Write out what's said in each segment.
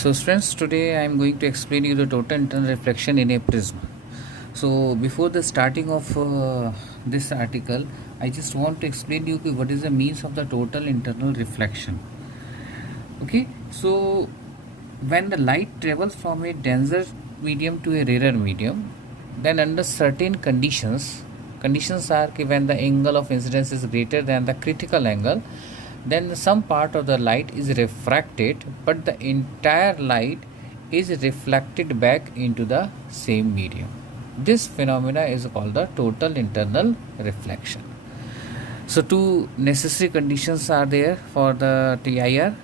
So students, today I am going to explain you the total internal reflection in a prism. So before the starting of this article, I just want to explain you what is the means of the total internal reflection. Okay, so when the light travels from a denser medium to a rarer medium, then under certain conditions are when the angle of incidence is greater than the critical angle, then some part of the light is refracted, but the entire light is reflected back into the same medium. This phenomena is called the total internal reflection. So two necessary conditions are there for the TIR.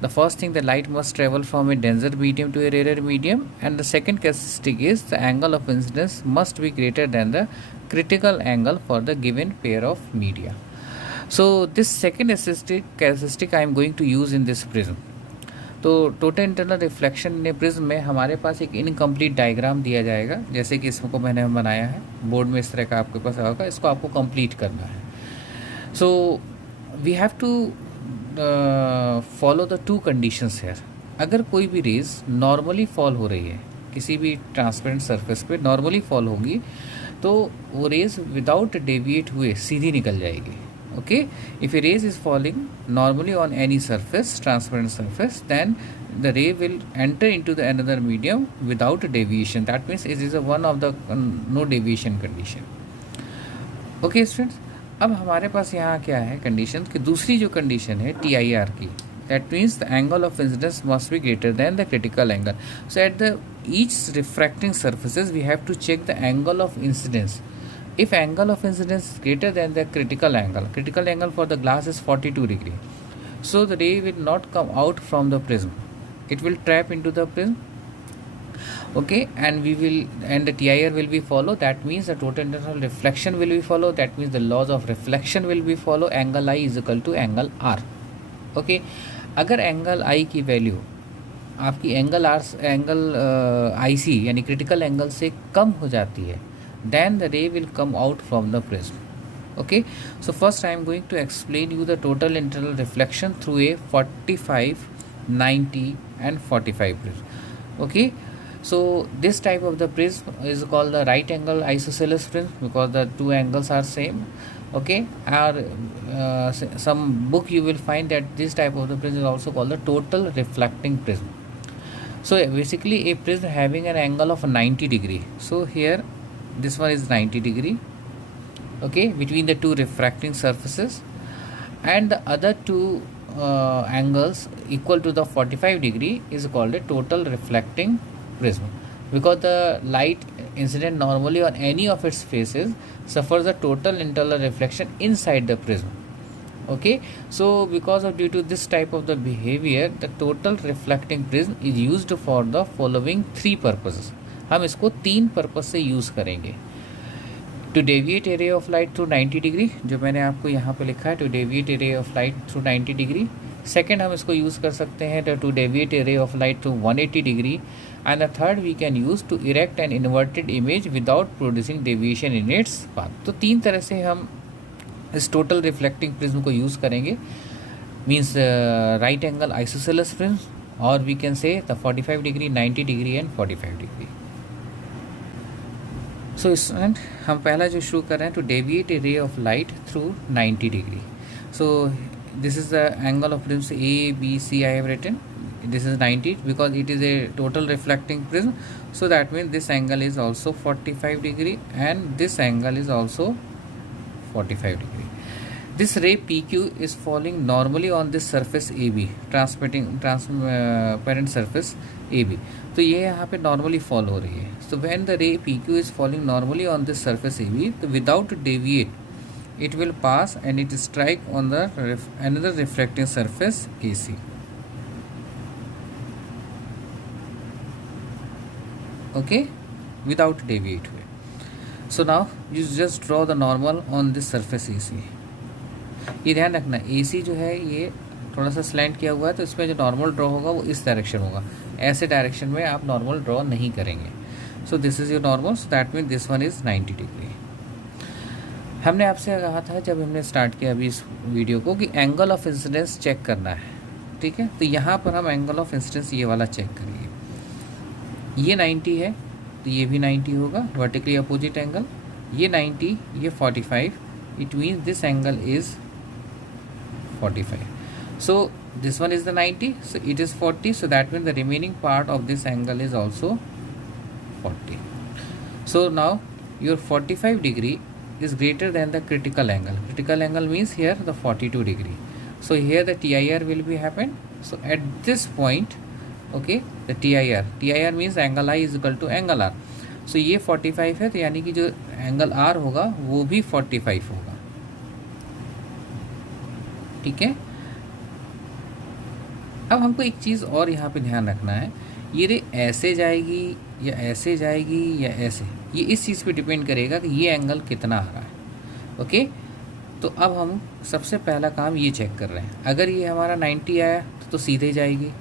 The first thing, the light must travel from a denser medium to a rarer medium, and the second characteristic is the angle of incidence must be greater than the critical angle for the given pair of media. So this second characteristic I am going to use in this prism. तो total internal reflection in prism में हमारे पास एक incomplete diagram दिया जाएगा, जैसे कि इसको मैंने बनाया है बोर्ड में, इस तरह का आपके पास होगा, इसको आपको कंप्लीट करना है. So we have to follow the two conditions here. अगर कोई भी रेज नॉर्मली फॉल हो रही है, किसी भी ट्रांसपेरेंट सरफेस पे नॉर्मली फॉल होगी, तो वो रेज विदाउट डेविएट हुए सीधी निकल जाएगी. Okay, if a ray is falling normally on any surface, transparent surface, then the ray will enter into the another medium without deviation. That means it is a one of the no deviation condition. Okay students, अब हमारे पास यहाँ क्या है condition कि दूसरी जो condition है TIR की, that means the angle of incidence must be greater than the critical angle. So at the each refracting surfaces we have to check the angle of incidence. If angle of incidence is greater than the critical angle for the glass is 42 degree, so the ray will not come out from the prism, it will trap into the prism. Okay, and the TIR will be follow. That means the total internal reflection will be follow. That means the laws of reflection will be follow. Angle I is equal to angle R. Okay, अगर angle I की value आपकी angle IC यानी critical angle से कम हो जाती है, then the ray will come out from the prism. Okay, so first I am going to explain you the total internal reflection through a 45, 90 and 45 prism. Okay, so this type of the prism is called the right angle isosceles prism because the two angles are same. Okay, or some book you will find that this type of the prism is also called the total reflecting prism. So basically a prism having an angle of 90 degree. So here this one is 90 degree, okay, between the two refracting surfaces, and the other two angles equal to the 45 degree is called a total reflecting prism, because the light incident normally on any of its faces suffers a total internal reflection inside the prism. Okay, so because of due to this type of the behavior, the total reflecting prism is used for the following three purposes. हम इसको तीन purpose से use करेंगे. To deviate a ray of light through 90 degree, जो मैंने आपको यहाँ पे लिखा है, to deviate a ray of light through 90 degree. Second, हम इसको यूज़ कर सकते हैं to deviate a ray of light through 180 degree. And the third, we can use to erect an inverted image without producing deviation in its path. तो तीन तरह से हम इस टोटल रिफ्लेक्टिंग प्रिज्म को यूज़ करेंगे. Means right angle isosceles prism, और we can say the 45 degree, 90 degree and 45 degree. So student, हम पहला जो शुरू कर रहे हैं, to deviate a ray of light through 90 degree. So this is the angle of prism ABC I have written. This is 90 because it is a total reflecting prism. So that means this angle is also 45 degree and this angle is also 45 degree. This ray PQ is falling normally on this surface AB, transparent surface AB. तो ये यहाँ पे normally fall हो रही है. So when the ray PQ is falling normally on this surface AB, तो without deviate, it will pass and it strike on the another refracting surface AC. Okay, without deviate way. So now you just draw the normal on this surface AC. ये ध्यान रखना, AC जो है ये थोड़ा सा slant किया हुआ है, तो इसमें जो नॉर्मल ड्रॉ होगा वो इस डायरेक्शन होगा. ऐसे डायरेक्शन में आप नॉर्मल ड्रॉ नहीं करेंगे. So this is your normal. So that mean this one is 90 degree. हमने आपसे कहा था जब हमने स्टार्ट किया अभी इस वीडियो को कि एंगल ऑफ इंसिडेंस चेक करना है. ठीक है। तो यहाँ पर हम एंगल ऑफ इंसिडेंस ये वाला चेक करेंगे। ये 90 है तो ये भी 90 होगा, वर्टिकली अपोजिट एंगल। ये 90, ये 45, it means this angle is 45. So this one is the 90, so it is 40, so that means the remaining part of this angle is also 40. So now your 45 degree is greater than the critical angle. Critical angle means here the 42 degree. So here the TIR will be happen. So at this point, okay, the TIR means angle I is equal to angle R. So ये 45 है, तो यानी कि जो angle R होगा वो भी 45 होगा, ठीक है। अब हमको एक चीज़ और यहाँ पे ध्यान रखना है, ये रे ऐसे जाएगी या ऐसे जाएगी या ऐसे, ये इस चीज़ पे डिपेंड करेगा कि ये एंगल कितना आ रहा है। ओके, तो अब हम सबसे पहला काम ये चेक कर रहे हैं, अगर ये हमारा 90 आया तो सीधे जाएगी,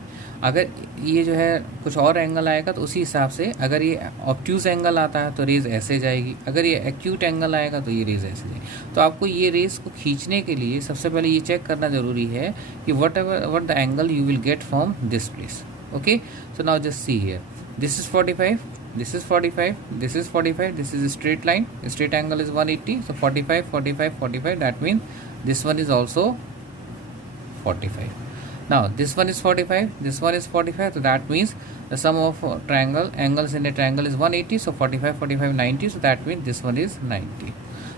अगर ये जो है कुछ और एंगल आएगा तो उसी हिसाब से, अगर ये ऑब्ट्यूज एंगल आता है तो रेज़ ऐसे जाएगी, अगर ये एक्यूट एंगल आएगा तो ये रेज़ ऐसे जाएगी। तो आपको ये रेज़ को खींचने के लिए सबसे पहले ये चेक करना ज़रूरी है कि what the angle you will get from this place. Okay, so now just see here, this is 45, this is 45, this is 45, this is a straight line, straight angle is 180, so 45, 45, 45, that means this one is also 45. Now this one is 45, this one is 45, so that means the sum of angles in a triangle is 180, so 45, 45, 90, so that means this one is 90.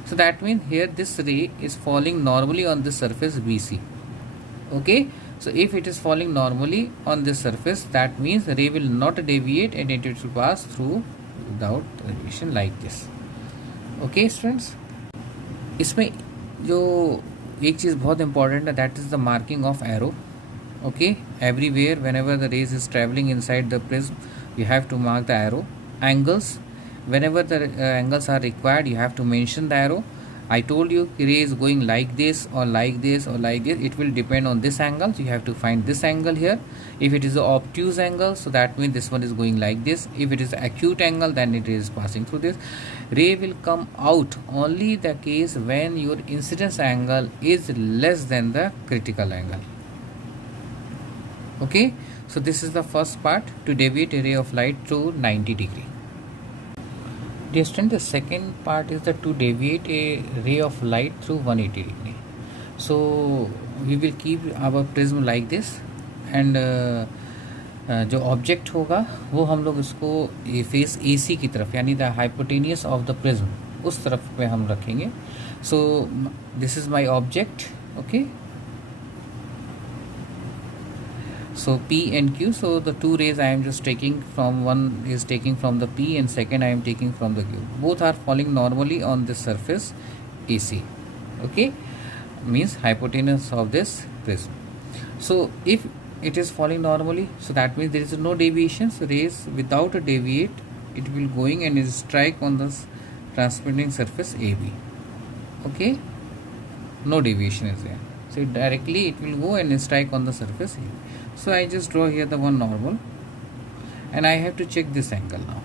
So that means here this ray is falling normally on the surface BC. Okay, so if it is falling normally on this surface, that means the ray will not deviate and it will pass through without deviation like this. Okay students, इसमें जो एक चीज़ बहुत important है, that is the marking of arrow. Okay, everywhere whenever the rays is traveling inside the prism, you have to mark the arrow. Angles, whenever the angles are required, you have to mention the arrow. I told you ray is going like this or like this or like this, it will depend on this angle, so you have to find this angle here. If it is an obtuse angle, so that means this one is going like this. If it is acute angle, then it is passing through this. Ray will come out only the case when your incidence angle is less than the critical angle. Okay, so this is the first part, to deviate a ray of light to 90 degree. Dear student, the second part is that to deviate a ray of light through 180 degree. So we will keep our prism like this, and जो object होगा वो हम लोग इसको face AC की तरफ, यानी the hypotenuse of the prism, उस तरफ पे हम रखेंगे. So this is my object. Okay, so P and Q, so the two rays I am just taking from, one is taking from the P and second I am taking from the Q. Both are falling normally on this surface AC. Okay, means hypotenuse of this prism. So if it is falling normally, so that means there is no deviation, so rays without a deviate, it will going and is strike on the transmitting surface AB. Okay, no deviation is there, so directly it will go and strike on the surface AB. So I just draw here the one normal, and I have to check this angle now.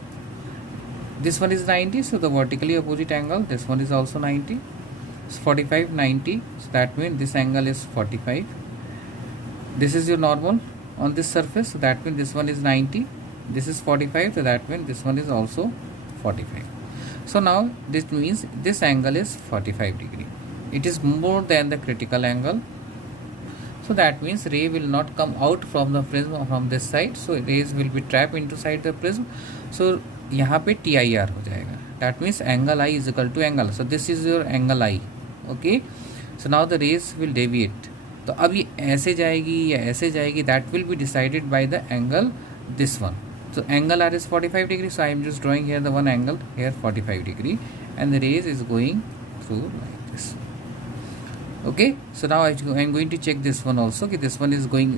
This one is 90, so the vertically opposite angle, this one is also 90. It's 45, 90, so that means this angle is 45. This is your normal on this surface, so that means this one is 90. This is 45, so that means this one is also 45. So now this means this angle is 45 degree. It is more than the critical angle. So that means ray will not come out from the prism from this side, so rays will be trapped inside the prism. So यहाँ पे TIR हो जाएगा, that means angle I is equal to angle. So this is your angle I. Okay, so now the rays will deviate. तो अब ये ऐसे जाएगी या ऐसे जाएगी, that will be decided by the angle this one. So angle R is 45 degree, so I am just drawing here the one angle here 45 degree, and the rays is going through like this. Okay, so now I am going to check this one also, कि this one is going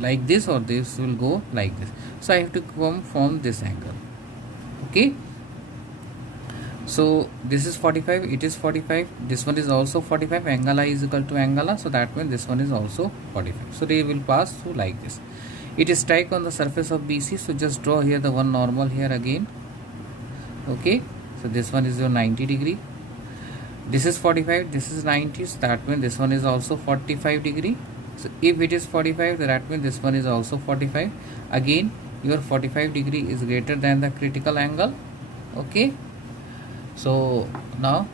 like this or this will go like this. So I have to come from this angle. Okay, so this is 45, it is 45, this one is also 45, angle I is equal to angle R, so that means this one is also 45. So ray will pass through like this. It is strike on the surface of BC, so just draw here the one normal here again. Okay, so this one is your 90 degree. This is 45, this is 90, so that means this one is also 45 degree. So if it is 45, that means this one is also 45. Again, your 45 degree is greater than the critical angle. Okay, so now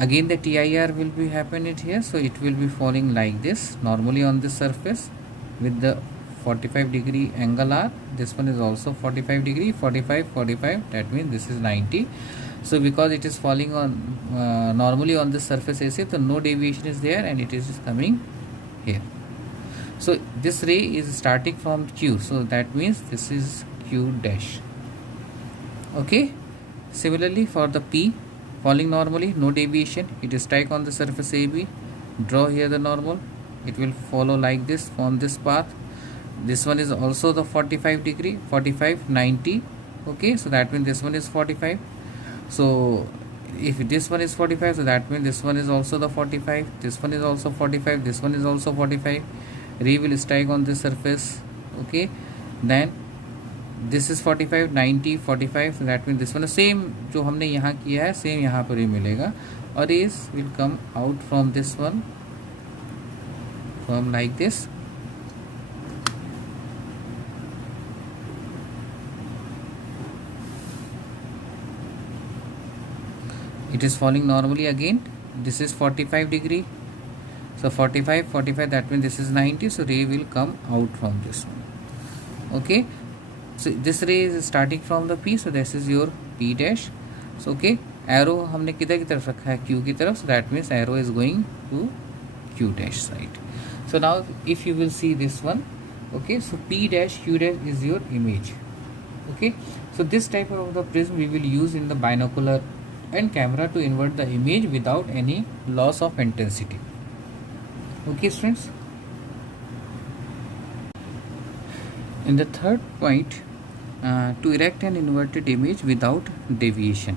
again the TIR will be happening here, so it will be falling like this normally on this surface with the 45 degree angle R. This one is also 45 degree, 45, 45, that means this is 90. So because it is falling on normally on this surface AC, so no deviation is there and it is coming here. So this ray is starting from Q, so that means this is Q dash. Okay, similarly for the P, falling normally, no deviation, it is strike on the surface AB. Draw here the normal, it will follow like this on this path. This one is also the 45 degree, 45, 90. Okay, so that means this one is 45. So if this one is 45, so that means this one is also the 45, this one is also 45, this one is also 45. Ray will strike on this surface. Okay, then this is 45, 90, 45, so that means this one same जो हमने यहाँ किया है same यहाँ पर ही मिलेगा, और rays will come out from this one, from like this. It is falling normally again. This is 45 degree, so 45, 45, that means this is 90, so ray will come out from this one. Okay, so this ray is starting from the P, so this is your P dash. So okay, arrow हमने किधर की तरफ रखा है, Q की तरफ, so that means arrow is going to Q dash side. So now if you will see this one, okay, so P dash, Q dash is your image. Okay, so this type of the prism we will use in the binocular and camera to invert the image without any loss of intensity. Okay students, in the third point, to erect an inverted image without deviation.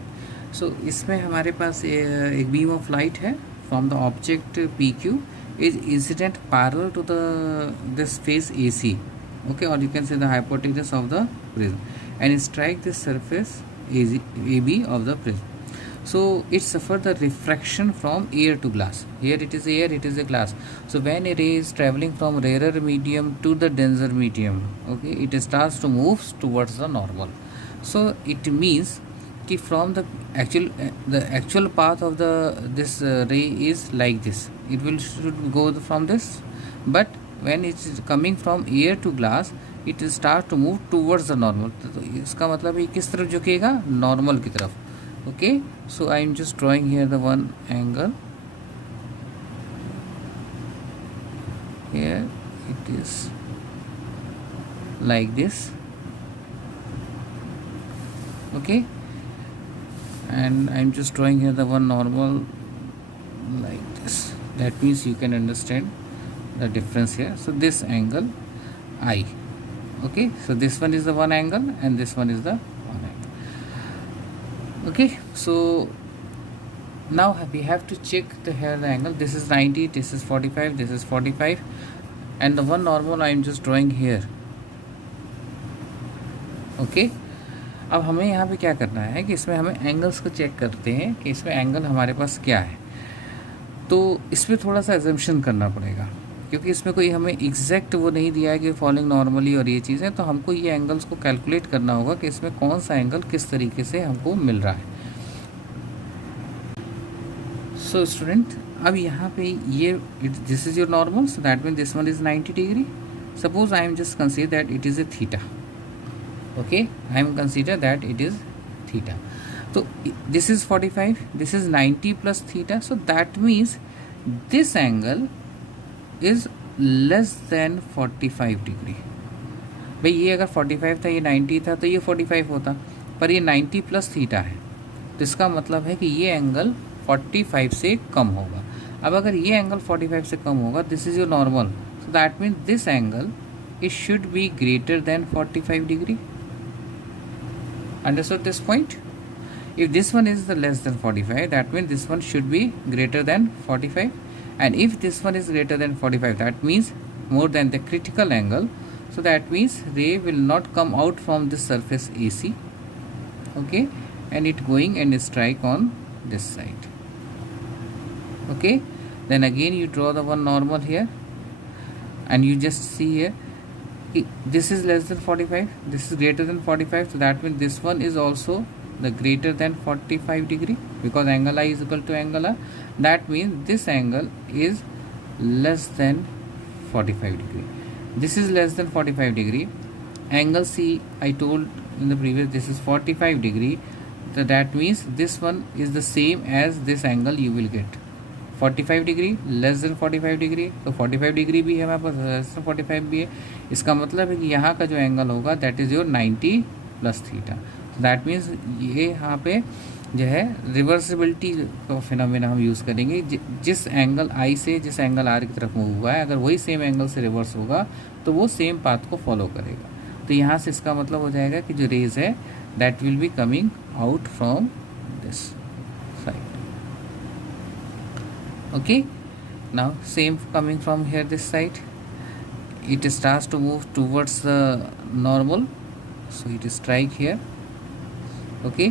So इसमें हमारे पास एक beam of light है from the object PQ is incident parallel to the this face AC. Okay, or you can say the hypotenuse of the prism, and strike this surface AB of the prism. So it suffer the refraction from air to glass. Here it is air, it is a glass. So when a ray is traveling from rarer medium to the denser medium, okay, it starts to move towards the normal. So it means कि from the actual path of this ray is like this. It will should go from this, but when it is coming from air to glass, it will start to move towards the normal. तो इसका मतलब ये किस तरफ झुकेगा, normal की तरफ. Okay, so I am just drawing here the one angle. Here it is like this. Okay, and I am just drawing here the one normal like this. That means you can understand the difference here. So this angle I. Okay, so this one is the one angle and this one is the one angle. Okay, so now we have to check the angle. This is 90, this is 45, this is 45, and the one normal I am just drawing here. Okay, अब हमें यहाँ पे क्या करना है कि इसमें हमें एंगल्स को चेक करते हैं कि इसमें एंगल हमारे पास क्या है. तो इसमें थोड़ा सा एजम्पशन करना पड़ेगा क्योंकि इसमें कोई हमें एग्जैक्ट वो नहीं दिया है कि फॉलिंग नॉर्मली और ये चीज़ें, तो हमको ये एंगल्स को कैलकुलेट करना होगा कि इसमें कौन सा एंगल किस तरीके से हमको मिल रहा है. सो स्टूडेंट, अब यहाँ पे ये this is your normal, so that mean this one is 90 degree. Suppose I am just consider that it is a theta. Okay, I am consider that it is theta. तो this is 45, this is 90 plus theta, so that means this angle is less than 45 degree. भाई ये अगर 45 था, ये 90 था, तो ये 45 होता, पर ये 90 प्लस थीटा है, तो इसका मतलब है कि ये एंगल 45 से कम होगा. अब अगर ये एंगल 45 से कम होगा, this is your normal, so that means this angle it should be greater than 45 degree. Understood this point? If this one is the less than 45, that means this one should be greater than 45, and if this one is greater than 45, that means more than the critical angle. So that means ray will not come out from this surface AC, okay, and it going and strike on this side. Okay, then again you draw the one normal here. and you just see here this is less than 45, this is greater than 45, so that means this one is also the greater than 45 degree, because angle I is equal to angle R. That means this angle is less than 45 degree. This is less than 45 degree. Angle C, I told in the previous, this is 45 degree. So that means this one is the same as this angle you will get 45 degree less than 45 degree. तो 45 degree भी है हमारे पास, less than 45 भी है. इसका मतलब है कि यहाँ का जो एंगल होगा that is your 90 plus theta. That means ये यहाँ पे जो है रिवर्सिबिलिटी का फिनोमेना हम यूज़ करेंगे. जिस एंगल आई से जिस एंगल आर की तरफ मूव हुआ है, अगर वही सेम एंगल से रिवर्स होगा तो वो सेम पाथ को फॉलो करेगा. तो यहाँ से इसका मतलब हो जाएगा कि जो रेज है that will be coming out from this side. Okay, now same coming from here this side, it starts to move towards the normal, so it is strike here. Okay,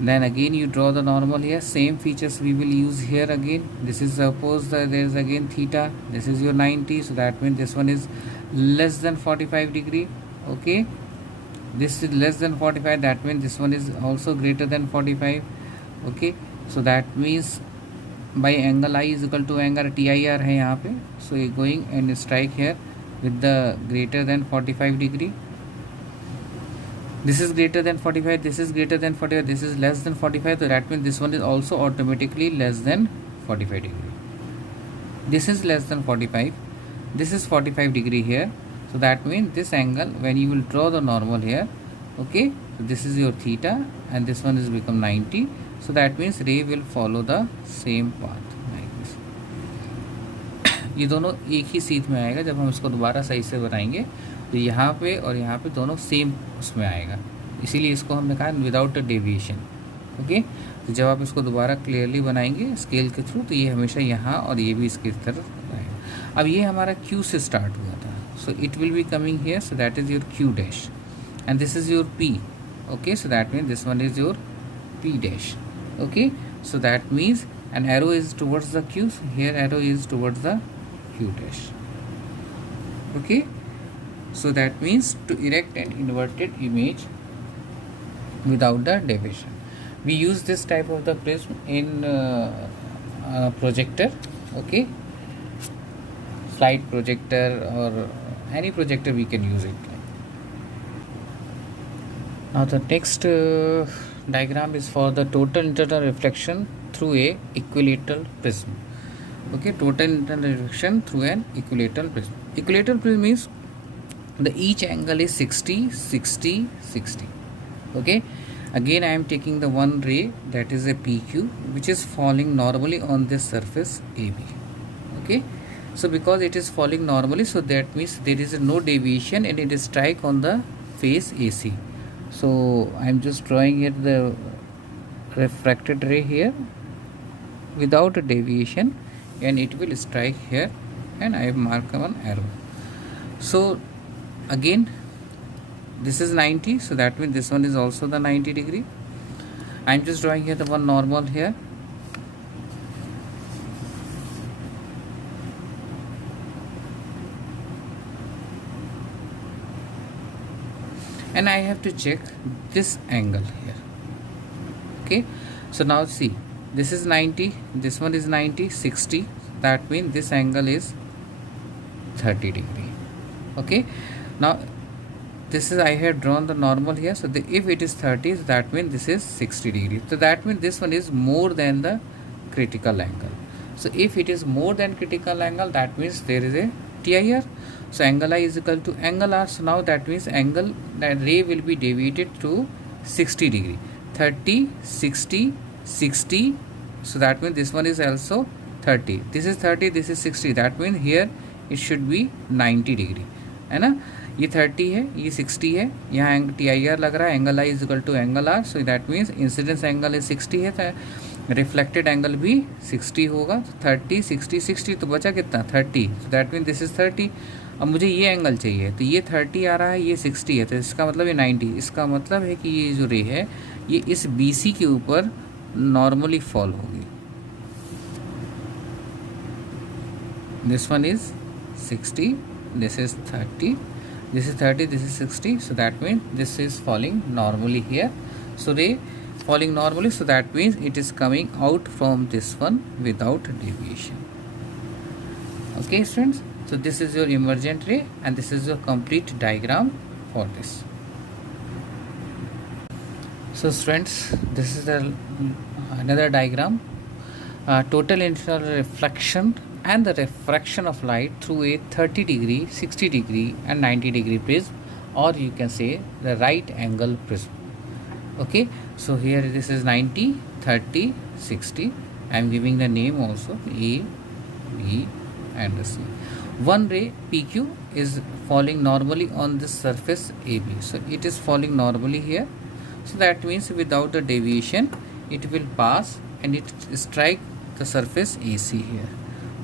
then again you draw the normal here, same features we will use here again. This is suppose that there is again theta, this is your 90, so that means this one is less than 45 degree. Okay, this is less than 45, that means this one is also greater than 45. Okay, so that means by angle I is equal to angle TIR है यहाँ पे, so ये going and strike here with the greater than 45 degree. This is greater than 45, this is greater than 45, this is less than 45, so that means this one is also automatically less than 45 degree. This is less than 45, this is 45 degree here, so that means this angle when you will draw the normal here, okay, so this is your theta and this one is become 90. So that means ray will follow the same path like this. ये दोनों एक ही सीध में आएगा. जब हम इसको दोबारा सही से बनाएंगे तो यहाँ पे और यहाँ पे दोनों सेम उसमें आएगा, इसीलिए इसको हमने कहा विदाउट अ डेविएशन. ओके, तो जब आप इसको दोबारा क्लियरली बनाएंगे स्केल के थ्रू तो ये हमेशा यहाँ और ये भी इसकी तरफ आएगा. अब ये हमारा Q से स्टार्ट हुआ था, so it will be coming here, so that is your Q dash and this is your P. Okay, so that means this one is your P dash. Okay, so that means an arrow is towards the Q, so here arrow is towards the Q dash. Okay, so that means to erect an inverted image without the deviation. We use this type of the prism in projector. Okay, slide projector or any projector we can use it. Now the next diagram is for the total internal reflection through a equilateral prism. Okay, total internal reflection through an equilateral prism. Equilateral prism means the each angle is 60 60 60. Okay, again I am taking the one ray that is a PQ which is falling normally on this surface AB. Okay, so because it is falling normally, so that means there is no deviation and it is strike on the face AC. So I am just drawing here the refracted ray here without a deviation and it will strike here and I have marked one arrow. So again this is 90, so that means this one is also the 90 degree. I am just drawing here the one normal here. And I have to check this angle here. Okay, so now see, this is 90, this one is 90, 60, that means this angle is 30 degree. Okay, now this is I have drawn the normal here, so if it is 30, so that means this is 60 degree. So that means this one is more than the critical angle. So if it is more than critical angle, that means there is a TIR. So angle I is equal to angle R. So now that means angle, that ray will be deviated to 60 degree. 30, 60, 60. So that means this one is also 30. This is 30, this is 60. That means here it should be 90 degree. है ना, ये 30 है, ये 60 है, यहाँ TIR लग रहा है, angle I is equal to angle R. So that means incidence angle is 60 है, रिफ्लेक्टेड एंगल भी 60 होगा. तो 30, 60, 60, तो बचा कितना 30. सो दैट मीन्स दिस इज 30. अब मुझे ये एंगल चाहिए, तो ये 30 आ रहा है, ये 60 है, तो इसका मतलब ये 90. इसका मतलब है कि ये जो रे है ये इस BC के ऊपर नॉर्मली फॉल होगी. This one is 60, this is 30, this is 30, this is 60. So that means this is falling normally here. So ray falling normally, so that means it is coming out from this one without deviation. Okay students, so this is your emergent ray and this is your complete diagram for this. So students, this is another diagram. Total internal reflection and the refraction of light through a 30 degree, 60 degree and 90 degree prism, or you can say the right angle prism. Okay, so here this is 90, 30, 60. I am giving the name also, A, B and C. One ray PQ is falling normally on this surface AB. So it is falling normally here. So that means without the deviation it will pass and it strike the surface AC here.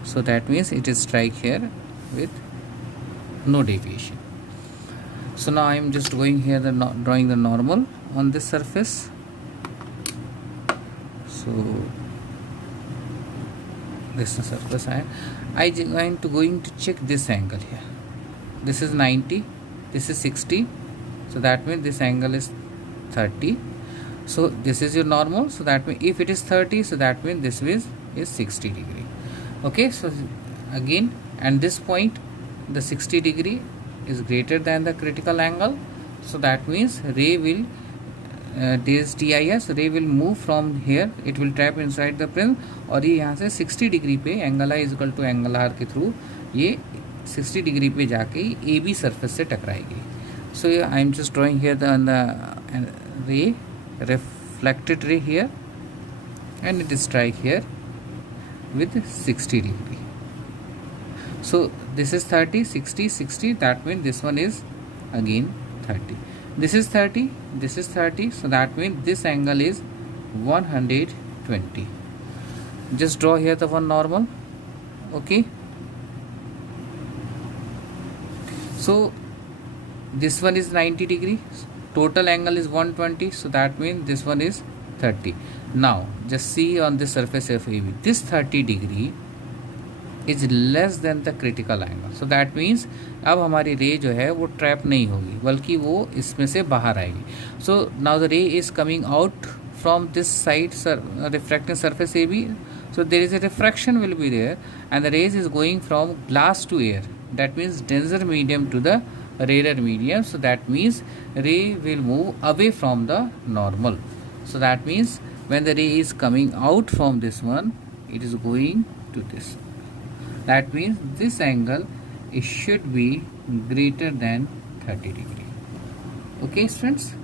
So that means it is strike here with no deviation. So now I am just going here drawing the normal on this surface. So this is surface I am going to check this angle here. This is 90, this is 60. So that means this angle is 30. So this is your normal. So that means if it is 30, so that means this is 60 degree. Okay, so again, and this point the 60 degree is greater than the critical angle. So that means ray will this TIS ray will move from here, it will trap inside the prism और ये यहाँ से 60 degree पे angle I equal to angle R के through ये 60 degree पे जाके A B surface से टकराएगी. So I am just drawing here the ray, reflected ray here, and it is strike here with 60 degree. So this is 30, 60, 60. That means this one is again 30. This is 30, this is 30. So that means this angle is 120. Just draw here the one normal. Okay. So this one is 90 degree. Total angle is 120. So that means this one is 30. Now just see on this surface of AB, this 30 degree is less than the critical angle. So that means अब हमारी रे जो है वो trap नहीं होगी बल्कि वो इसमें से बाहर आएगी. So now the ray is coming out from this side refracting surface AB. So there is a refraction will be there and the rays is going from glass to air. That means denser medium to the rarer medium. So that means ray will move away from the normal. So that means when the ray is coming out from this one, it is going to this. That means this angle it should be greater than 30 degree. Okay students.